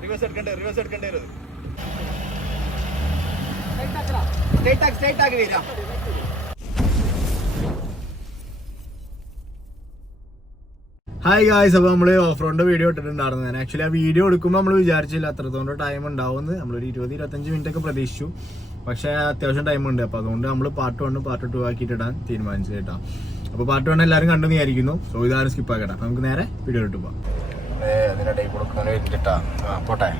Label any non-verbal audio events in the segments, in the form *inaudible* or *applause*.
Reverse എടുക്കണ്ടേ reverse എടുക്കണ്ടേ straight ആക്കി സ്ട്രൈറ്റ് ആക്കി വരിക ഹായ് ഗായ്സ് അപ്പോൾ നമ്മൾ ഓഫ് റോഡിന്റെ വീഡിയോ ഇട്ടിട്ടുണ്ടായിരുന്നു ഞാൻ ആക്ച്വലി ആ വീഡിയോ എടുക്കുമ്പോൾ നമ്മൾ വിചാരിച്ചില്ല അത്രത്തോളം ടൈം ഉണ്ടാവുമെന്ന് നമ്മളൊരു ഇരുപത് ഇരുപത്തഞ്ച് മിനിറ്റ് ഒക്കെ പ്രതീക്ഷിച്ചു പക്ഷേ അത്യാവശ്യം ടൈം ഉണ്ട് അപ്പോൾ അതുകൊണ്ട് നമ്മൾ പാർട്ട് വണ്ണും പാർട്ട് ടു ആക്കിയിട്ടിടാൻ തീരുമാനിച്ചു കേട്ടോ അപ്പോൾ പാർട്ട് വൺ എല്ലാവരും കണ്ടു വിചാരിക്കുന്നു സോ ഇതാരും സ്കിപ്പ് ആക്കട്ടെ നമുക്ക് നേരെ വീഡിയോ ഇട്ട് പോകാം അതിനിടയിൽ പോട്ടെ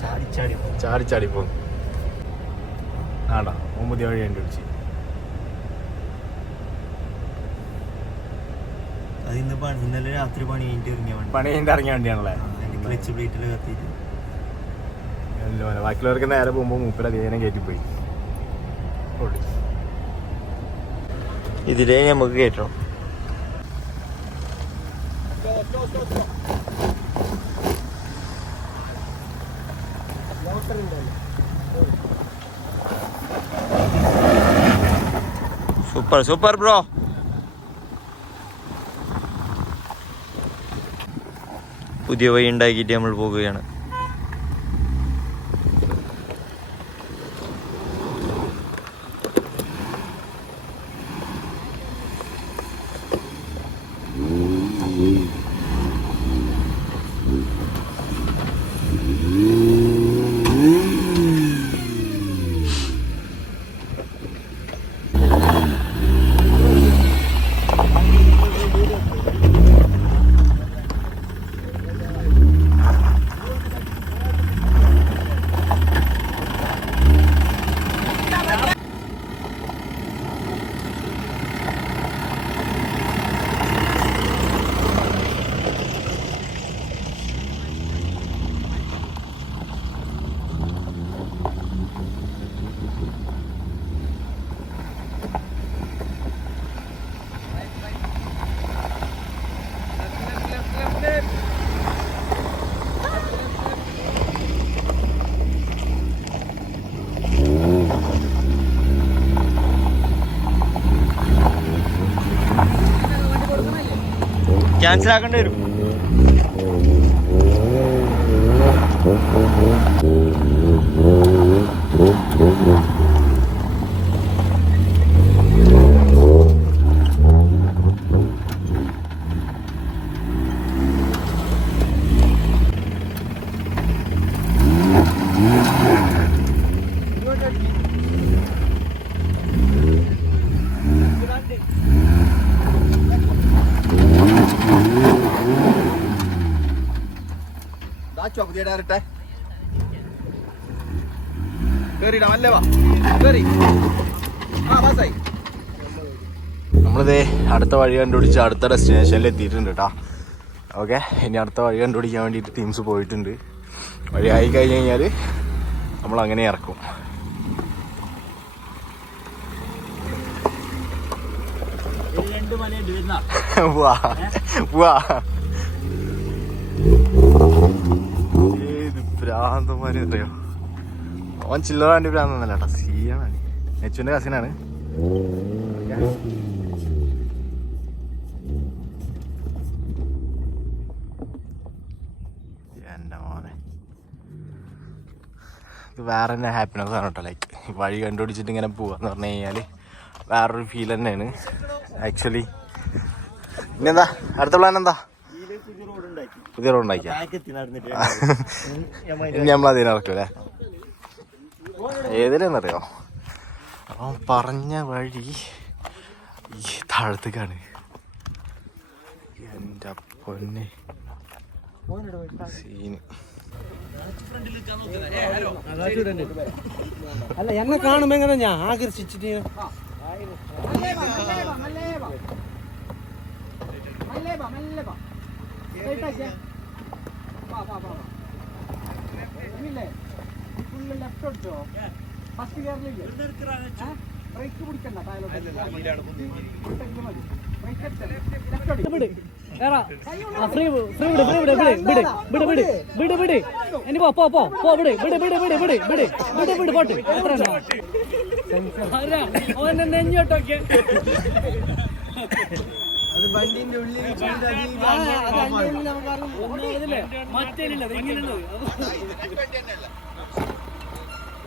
ചാടി ചാടി ചാടി ചാടി പോകും ആടാ പുതിയ വഴി കണ്ടു പിടിച്ച് അതിന്ന് പണി ഇന്നലെ രാത്രി പണി കഴിഞ്ഞിട്ട് ഇറങ്ങിയ വണ്ടി. പണി കഴിഞ്ഞിട്ട് ഇറങ്ങിയ വണ്ടിയാണല്ലേ? ക്ലച്ച് പ്ലേറ്റിൽ കത്തിയിട്ട്. ബാക്കിയുള്ളവർക്ക് നേരെ പോകുമ്പോൾ മൂപ്പര് അധികം കയറ്റി പോയി ഇതിലേ നമുക്ക് കയറ്റണം സൂപ്പർ സൂപ്പർ ബ്രോ പുതിയ വഴി ഉണ്ടാക്കിയിട്ട് നമ്മൾ പോകുകയാണ് ക്യാൻസൽ ആക്കേണ്ടി വരും. പുതിയ ഡയറക്ടേ കേറിടാ അല്ലേ വാ കേറി ആ പാസ്സായി നമ്മളിതേ അടുത്ത വഴി കണ്ടുപിടിച്ച് അടുത്ത ഡെസ്റ്റിനേഷനിൽ എത്തിയിട്ടുണ്ട് കേട്ടോ ഓക്കെ ഇനി അടുത്ത വഴി കണ്ടുപിടിക്കാൻ വേണ്ടിയിട്ട് ടീംസ് പോയിട്ടുണ്ട്. വഴി ആയി കഴിഞ്ഞ് കഴിഞ്ഞാൽ നമ്മൾ അങ്ങനെ ഇറക്കും. പോവാ പോവാ ഏത് അവൻ ചില്ലറ വണ്ടി ഭ്രാന്തന്നല്ല കേട്ടോ സീയാണ് നെച്ചുവിന്റെ കസിനാണ് ആണ്. മോനെ. ഇത് വേറെ തന്നെ ഹാപ്പിനെസ് ആണ് കേട്ടോ ലൈക്ക് വഴി കണ്ടുപിടിച്ചിട്ട് ഇങ്ങനെ പോവാന്ന് പറഞ്ഞു കഴിഞ്ഞാൽ വേറൊരു ഫീൽ തന്നെയാണ്. ആക്ച്വലി പിന്നെന്താ അടുത്ത പ്ലാൻ എന്താ? പുതിയ റോഡ് ഉണ്ടാക്കിയ? ഇറക്കൂലേ ഏതിലെന്നറിയോ അപ്പം പറഞ്ഞ വഴി ഈ താഴത്തേക്കാണ് എന്റെ പൊന്നെ സീന് അല്ല എന്നെ കാണുമ്പോ എങ്ങനെ ഞാൻ ആകർഷിച്ചിട്ട് ഫുള്ള് ഫസ്റ്റ് ഗിയറിലേക്ക് ബ്രേക്ക് പിടിക്കണ്ട മതി. ബ്രേക്ക് എടുത്തേ. ലെഫ്റ്റ് ഫ്രീ ഫ്രീ വിട് ഫ്രീ വിട് വിട് വിട് വിട് വിട് വിട് ഇനി പോ പോ പോ പോ വിട് വിട് വിട് വിട് വിട് വിട്. വിട് വിട് പോട്ട്. എത്ര അവന്റെ നെഞ്ഞോട്ടൊക്കെ. വണ്ടിന്റെ ഉള്ളിൽ മറ്റേ ഇങ്ങനെ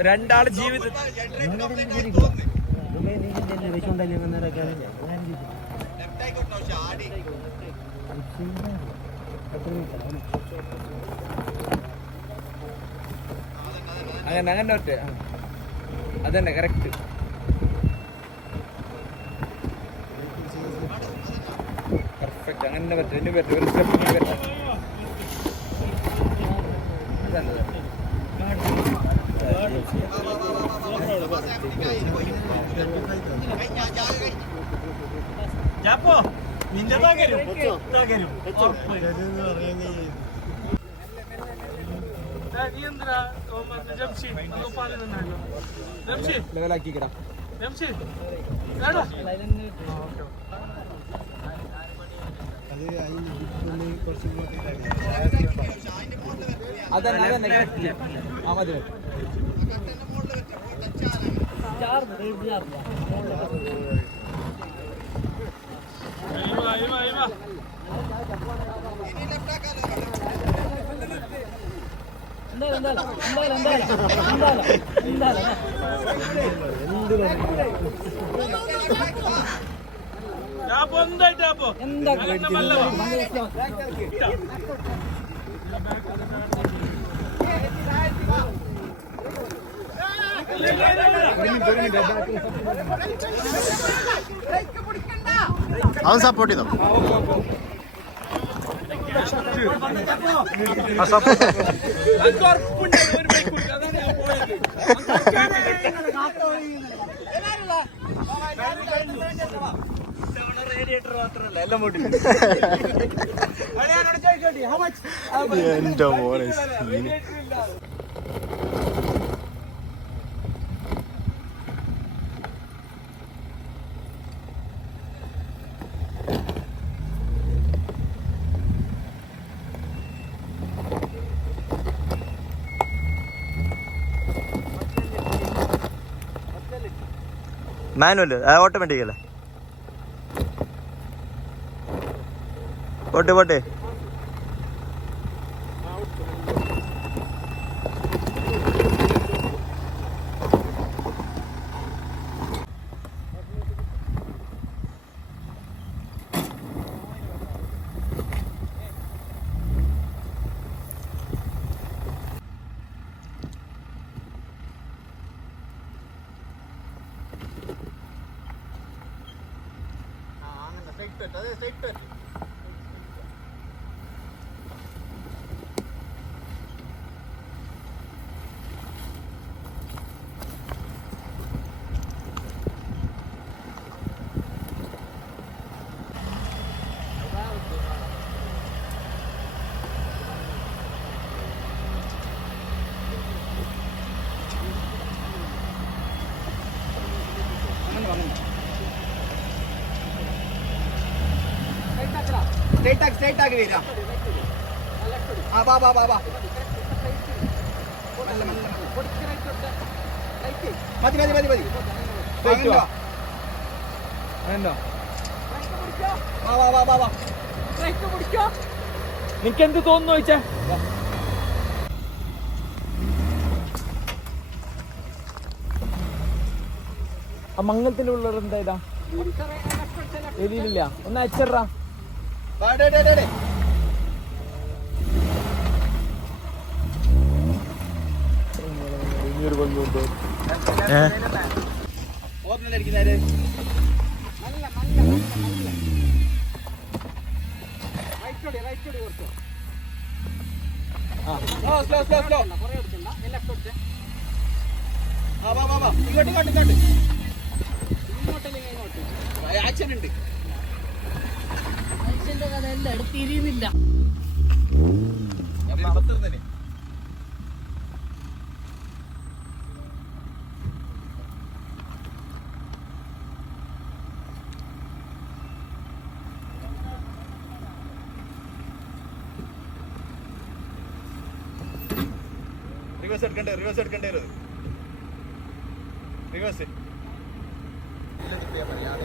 രണ്ടാൾ ജീവിത അങ്ങനെ അങ്ങനെ ഒറ്റ. അതന്നെ കറക്റ്റ് പെർഫെക്റ്റ് അങ്ങനെ പറ്റും. ഇനി പറ്റും. ഒരു സ്റ്റെപ്പ് പറ്റും. പറ്റും അതന്നെ നിന്റെ തകരും തകരും നീ എന്തിനാ ജംഷീദ് അത് പറയുന്നുണ്ടല്ലോ ജംഷീദ് ലെവലാക്കിക്കടാ. ജംഷീദ് അതന്നെ അതന്നെ ആ മതി. എന്താ എന്താ എന്താ അവൻ സപ്പോർട്ട് ചെയ്തോ? *laughs* എന്റെ മോനെ സീന്. മാനുവൽ ഓട്ടോമാറ്റിക് അല്ലേ പോട്ടെ പോട്ടെ ಸ್ಟ್ರೈಟ್ ಪೆಟ್ ಅದೇ ಸ್ಟ್ರೈಟ್ ಪೆಟ್ സ്ട്രൈറ്റ് ആക്കി സ്ട്രൈറ്റ് ആക്കി വരാം. ആ വാ വാ വാ വാ. മതി മതി മതി മതി. നിനക്ക് തോന്നുന്നു ചോദിച്ചേ? ആ മംഗളത്തിന്റെ ഉള്ളവർ എന്താ ഇതാ? എലിയിലില്ല ഒന്ന് അയച്ചിട്രാ ഇങ്ങോട്ട് ഇങ്ങോട്ട് ഇങ്ങോട്ട്. ഇങ്ങോട്ടല്ലേ ഇങ്ങോട്ട്. ആക്ഷൻ ഉണ്ട്. മനുഷ്യന്റെ കഥ എല്ലാം തിരിയുന്നില്ല ഞാൻ നടത്തുന്നതിന്. റിവേഴ്സ് എടുക്കണ്ടേ? റിവേഴ്സ് എടുക്കണ്ടേ റിവേഴ്സ് ഇല്ല അത്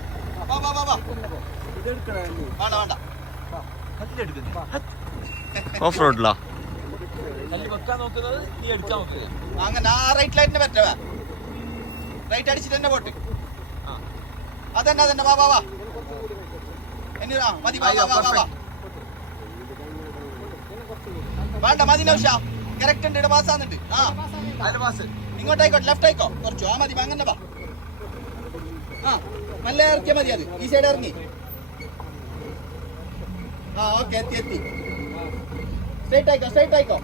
ഓഫ് റോഡിലാ അങ്ങനെ ആ റൈറ്റ് ലൈറ്റിന് പറ്റവ. റൈറ്റ് അടിച്ചിട്ട് തന്നെ പോട്ട്. അതന്നെ അതന്നെ. വാ വാ വാ. എന്നെ ആ മതി വാ വാ വാ വേണ്ട മതി നൗഷ. കറക്റ്റ് ഉണ്ട് ഇവിടെ ആ. ഇങ്ങോട്ടായിക്കോട്ടെ ലെഫ്റ്റ് ആയിക്കോ. കുറച്ചു. ആ മതി വാ, അങ്ങനെ വാ. ആ. നല്ല ഇറക്കിയാ മതി അത്. ഈ സൈഡ് ഇറങ്ങി. ആ ഓക്കെ എത്തി എത്തി. സ്ട്രൈറ്റ് ആയിക്കോ സ്ട്രൈറ്റ് ആയിക്കോ.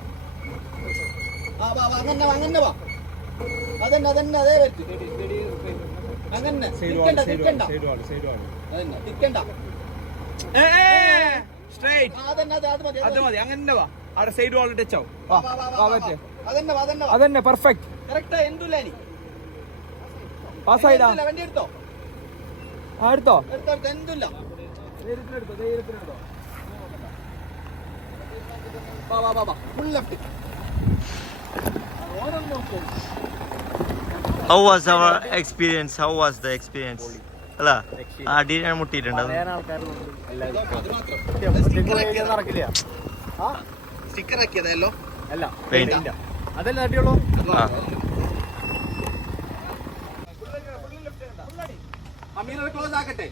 ആ വാ വാ അങ്ങനെ അങ്ങനെ വാ. അതന്നെ അതന്നെ അതേ പറ്റു അങ്ങനെ തിക്കണ്ട തിക്കണ്ട അതന്നെ തിക്കണ്ട അതന്നെ പെർഫെക്റ്റ് കറക്റ്റാ എന്തുല്ല വണ്ടി എടുത്തോ? എടുത്തോ എന്തില്ല എടുത്തോ എന്തുല്ല വാ വാ വാ വാ full left how was our experience how was the experience അല്ല അടിയാണ് മുട്ടിയിട്ടുണ്ട് സ്റ്റിക്കർ ആക്കിയതല്ലോ പെയിന്റ് അതല്ലേ അടിയുള്ളൂ? അമീർ ക്ലോസ് ആക്കട്ടെ.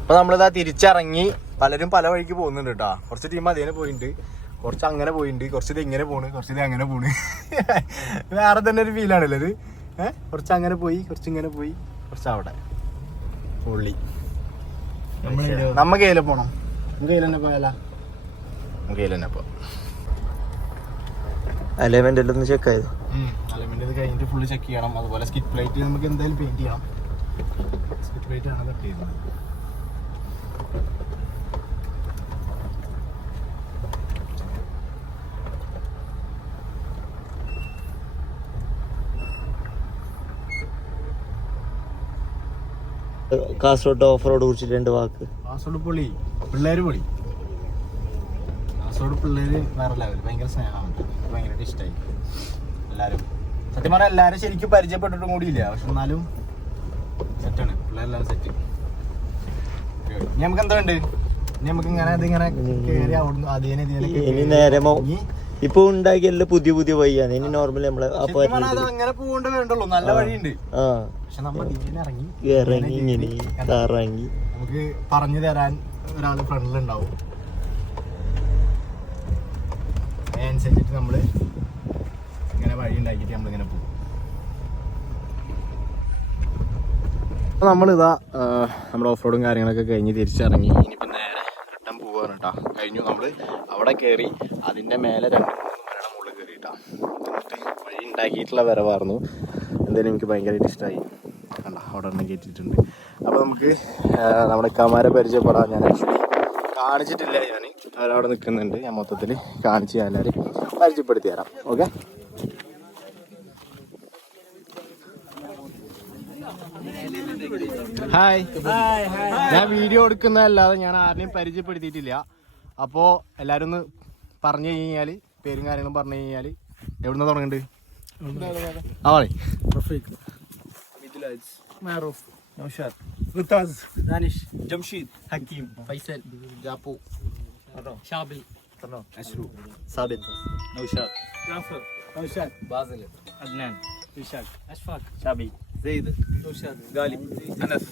അപ്പൊ നമ്മളിതാ തിരിച്ചിറങ്ങി പലരും പല വഴിക്ക് പോകുന്നുണ്ട് കേട്ടോ കുറച്ച് ടീം അതേനെ പോയിട്ടുണ്ട് കുറച്ച് അങ്ങനെ പോയിട്ടുണ്ട് കുറച്ച് ഇത് ഇങ്ങനെ പോണ് കുറച്ച് ഇത് അങ്ങനെ പോണ്. *laughs* വേറെ തന്നെ ഒരു ഫീലാണല്ലോ ഇത്. ഏഹ് കുറച്ച് അങ്ങനെ പോയി കുറച്ച് ഇങ്ങനെ പോയി കുറച്ച് അവിടെ പുള്ളി നമ്മ കയ്യില പോണം. കയ്യിൽ തന്നെ പോയാലാ കയ്യിൽ തന്നെ പോ. അലവന്റെ ഒന്ന് ചെക്ക് ആയത് അലൈൻമെന്റ് ഇത് കഴിഞ്ഞിട്ട് ഫുള്ള് ചെക്ക് ചെയ്യണം. അതുപോലെ സ്കിറ്റ് പ്ലേറ്റ് നമുക്ക് എന്തായാലും പെയിന്റ് ചെയ്യാം സ്കിറ്റ് പ്ലേറ്റ് ആണ് കട്ട് ചെയ്യുന്നത് കാസർഗോഡ് ഓഫ് റോഡ് കുറിച്ചിട്ട് രണ്ട് വാക്ക്. കാസർഗോഡ് പൊളി പിള്ളേര് പൊളി. കാസർഗോഡ് പിള്ളേര് വേറെ ലെവൽ ഭയങ്കര സ്നേഹമാണ് ഭയങ്കര ഭയങ്കരമായിട്ട് ഇഷ്ടമായി എല്ലാവരും സത്യം പറഞ്ഞാൽ എല്ലാവരും ശരിക്കും പരിചയപ്പെട്ടിട്ടും കൂടിയില്ല. പക്ഷെ എന്നാലും സെറ്റാണ് പിള്ളേരെല്ലാവരും സെറ്റ് ഇനി നമുക്ക് എന്താ ഉണ്ട് ഇനി നമുക്ക് ഇങ്ങനെ ഇതിങ്ങനെ കയറി അവിടുന്ന് അതേനെ ഇതിനെ ഇനി നേരെ ഇപ്പൊ എല്ലാം പുതിയ പുതിയ വഴിയാണ്. ഇനി നോർമലി നമ്മൾ അപ്പൊ അങ്ങനെ പോകേണ്ട വേണ്ടല്ലോ നല്ല വഴിയുണ്ട്. ആ. ഇറങ്ങി. ഇറങ്ങി ഇങ്ങനെ കറങ്ങി. നമുക്ക് പറഞ്ഞു തരാൻ ഒരാൾ ഫ്രണ്ടിലുണ്ടാവും. അതിനനുസരിച്ചിട്ട് നമ്മൾ ഇങ്ങനെ വഴി ഉണ്ടാക്കിയിട്ട് നമ്മളിങ്ങനെ പോകും. നമ്മളിതാ നമ്മുടെ ഓഫ് റോഡും കാര്യങ്ങളൊക്കെ കഴിഞ്ഞ് തിരിച്ചിറങ്ങി. ഇനിയിപ്പോൾ കേട്ടോ. കഴിഞ്ഞു നമ്മൾ അവിടെ കയറി അതിന്റെ മേലെ രണ്ട് മൂന്ന് മരണം മുകളിൽ കയറിയിട്ടാ വഴി ഉണ്ടാക്കിയിട്ടുള്ള വരവായിരുന്നു. എന്തായാലും എനിക്ക് ഭയങ്കരമായിട്ട് ഇഷ്ടമായി കണ്ട അവിടെ എണ്ണം കയറ്റിയിട്ടുണ്ട് അപ്പോൾ നമുക്ക് നമ്മുടെ കമാരെ പരിചയപ്പെടാം. ഞാൻ ആക്ച്വലി കാണിച്ചിട്ടില്ല ഞാൻ അവരവിടെ നിൽക്കുന്നുണ്ട്. ഞാൻ മൊത്തത്തിൽ കാണിച്ച് ഞാൻ എല്ലാവരും പരിചയപ്പെടുത്തി തരാം. ഓക്കെ ഹായ് ഞാൻ വീഡിയോ എടുക്കുന്നതല്ലാതെ ഞാൻ ആരെയും പരിചയപ്പെടുത്തിയിട്ടില്ല. അപ്പോ എല്ലാരും ഒന്ന് പറഞ്ഞു കഴിഞ്ഞാൽ പേരും കാര്യങ്ങളും പറഞ്ഞു കഴിഞ്ഞാൽ എവിടുന്ന തുടങ്ങണ്ട്? ആ പറയും. ഹക്കീം. ഫൈസൽ. ജാപ്പു. ഷാബിൽ നൗഷാദ്. ബാസിൽ. അദ്നാൻ. വിശാഖ് അഷ്ഫാഖ്. ഷാബി. സെയ്ദ്. നൗഷാദ് ഗാലിബ്. അനസ്.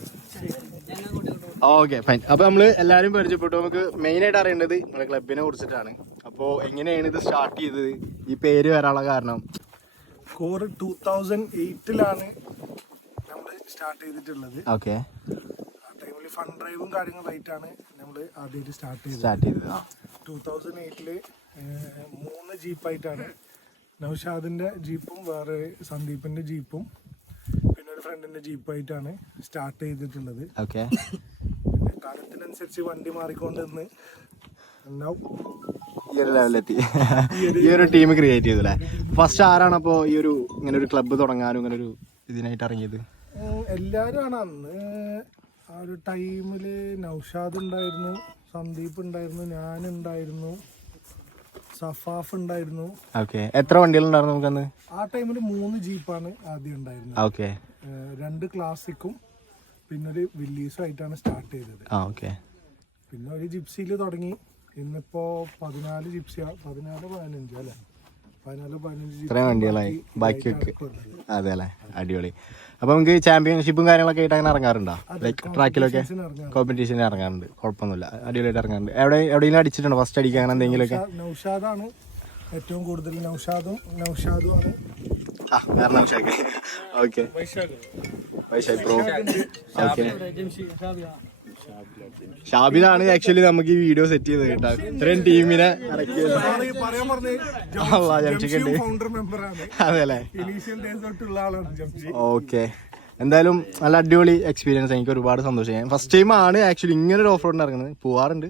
Okay fine. അപ്പൊ നമ്മൾ എല്ലാരും പരിചയപ്പെട്ടു. നമുക്ക് മെയിൻ ആയിട്ട് അറിയേണ്ടത് നമ്മുടെ ക്ലബിനെ കുറിച്ചിട്ടാണ്. അപ്പോ എങ്ങനെയാണ് ഇത് സ്റ്റാർട്ട് ചെയ്തത്? ഈ പേര് വരാനുള്ള കാരണം? സ്കോർ ടൂ തൗസൻഡ് എയ്റ്റിലാണ് നമ്മൾ സ്റ്റാർട്ട് ചെയ്തിട്ടുള്ളത്. ഓക്കെ. ആ ടൈമിൽ ഫണ്ട് ഡ്രൈവും കാര്യങ്ങളായിട്ടാണ് നമ്മൾ ആദ്യമായിട്ട് സ്റ്റാർട്ട് ചെയ്തത്. സ്റ്റാർട്ട് ചെയ്തത്. ടൂ തൗസൻഡ് എയ്റ്റിൽ മൂന്ന് ജീപ്പായിട്ടാണ് നൗഷാദിന്റെ ജീപ്പും വേറെ സന്ദീപിന്റെ ജീപ്പും ഒരു ഫ്രണ്ടിന്റെ ജീപ്പായിട്ടാണ് സ്റ്റാർട്ട് ചെയ്തിട്ടുള്ളത്. ഓക്കെ പിന്നെ കാലത്തിനനുസരിച്ച് വണ്ടി മാറിക്കൊണ്ട് നിന്ന് now ഈ ഒരു ലെവലിലെത്തി ഈ ഒരു *laughs* ടീം ക്രിയേറ്റ് ചെയ്തു അല്ലേ? ഫസ്റ്റ് ആരാണ് അപ്പോ ഈ ഒരു ഇങ്ങനെ ഒരു ക്ലബ്ബ് തുടങ്ങാനും ഇങ്ങനെ ഒരു ഇതിനായിട്ട് ഇറങ്ങിയത്? ഉം, എല്ലാവരും ആണ് അന്ന്. ആ ഒരു ടൈമിൽ നൗഷാദ് ഉണ്ടായിരുന്നു സന്ദീപ് ഉണ്ടായിരുന്നു ഞാനുണ്ടായിരുന്നു സഫാഫ് ഉണ്ടായിരുന്നു ഓക്കെ. എത്ര വണ്ടികളുണ്ടായിരുന്നു നമുക്കന്ന്? ആ ടൈമിൽ മൂന്ന് ജീപ്പാണ് ആദ്യം ഉണ്ടായിരുന്നത്. ഓക്കെ. രണ്ട് ക്ലാസിക്കും പിന്നെ ഒരു വില്ലീസും ആയിട്ടാണ് സ്റ്റാർട്ട് ചെയ്തത്. ആ ഓക്കെ. പിന്നെ ഒരു ജിപ്സിയിൽ തുടങ്ങി. ഇന്നിപ്പോ പതിനാല് ജിപ്സി പതിനാല് പതിനഞ്ചോ അല്ലേ? ഇത്രയും വണ്ടികളായി. ബാക്കിയൊക്കെ. അതെ അല്ലേ? അടിപൊളി. അപ്പൊ നമുക്ക് ചാമ്പ്യൻഷിപ്പും കാര്യങ്ങളൊക്കെ ആയിട്ട് അങ്ങനെ ഇറങ്ങാറുണ്ടോ? ലൈക്ക് ട്രാക്കിലൊക്കെ കോമ്പറ്റീഷനിൽ ഇറങ്ങാറുണ്ട്. കുഴപ്പമൊന്നുമില്ല. അടിപൊളിയായിട്ട് ഇറങ്ങാറുണ്ട്. എവിടെ എവിടെയെങ്കിലും അടിച്ചിട്ടുണ്ടോ? ഫസ്റ്റ് അടിക്കാൻ അങ്ങനെ എന്തെങ്കിലുമൊക്കെ? നൗഷാദാണ് ഏറ്റവും കൂടുതൽ നൗഷാദും വേറെ ഓക്കെ വൈശാഖ്. ബ്രോ ഓക്കെ ഷാബിലാണ് ആക്ച്വലി നമുക്ക് ഈ വീഡിയോ സെറ്റ് ചെയ്ത് കേട്ടോ. ഇത്രയും ടീമിനെ അതെല്ലേ? ഓക്കെ എന്തായാലും നല്ല അടിപൊളി എക്സ്പീരിയൻസ് എനിക്ക് ഒരുപാട് സന്തോഷം. ഞാൻ ഫസ്റ്റ് ടൈം ആണ് ആക്ച്വലി ഇങ്ങനെ ഒരു ഓഫ് റോഡിന് ഇറങ്ങുന്നത്. പോവാറുണ്ട്.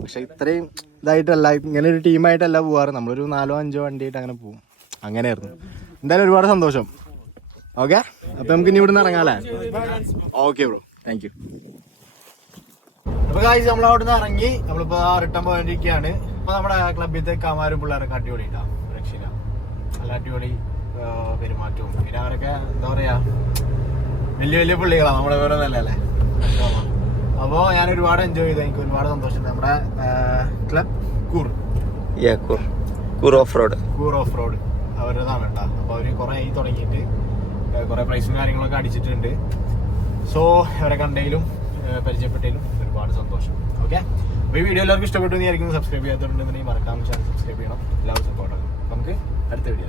പക്ഷെ ഇത്രയും ഇതായിട്ടല്ല ഇങ്ങനെ ഒരു ടീമായിട്ടല്ല പോവാറ്. നമ്മളൊരു നാലോ അഞ്ചോ വണ്ടിയായിട്ട് അങ്ങനെ പോകും അങ്ങനെയായിരുന്നു. എന്തായാലും ഒരുപാട് സന്തോഷം. ഓക്കെ അപ്പൊ നമുക്ക് ഇനി ഇവിടുന്ന് ഇറങ്ങാല്ലേ ഓക്കെ ബ്രോ താങ്ക് അപ്പൊ കാഴ്ച നമ്മൾ അവിടെ നിന്ന് ഇറങ്ങി. നമ്മളിപ്പോ റിട്ടേൺ പോയിരിക്കുകയാണ് അപ്പോൾ നമ്മുടെ ക്ലബിലത്തെ കാമാരും പിള്ളേരൊക്കെ അടിപൊളി ഉണ്ടാവും രക്ഷില്ല നല്ല അടിപൊളി പെരുമാറ്റവും. പിന്നെ അവരൊക്കെ എന്താ പറയാ വലിയ വലിയ പുള്ളികളാണ് നമ്മുടെ വേറെ നല്ല അല്ലേ? അപ്പോൾ ഞാൻ ഒരുപാട് എൻജോയ് ചെയ്തു. എനിക്ക് ഒരുപാട് സന്തോഷം നമ്മുടെ club Coorg Coorg Coorg off road Coorg off road അവരുടേതാണ് കേട്ടോ അപ്പോൾ അവർ കുറേ ആയി തുടങ്ങിയിട്ട് കുറേ പ്രൈസും കാര്യങ്ങളൊക്കെ അടിച്ചിട്ടുണ്ട്. സോ അവരെ കണ്ടതിലും പരിചയപ്പെട്ടതിലും ഒരുപാട് സന്തോഷം. ഓക്കെ അപ്പോൾ ഈ വീഡിയോ എല്ലാവർക്കും ഇഷ്ടപ്പെട്ടു എന്ന് വിചാരിക്കുന്നു. സബ്സ്ക്രൈബ് ചെയ്യാത്തതുണ്ടെന്നുണ്ടെങ്കിൽ മറക്കാമെന്ന് സബ്സ്ക്രൈബ് ചെയ്യണം. എല്ലാവരും സപ്പോർട്ട് നമുക്ക് അടുത്ത വീഡിയോ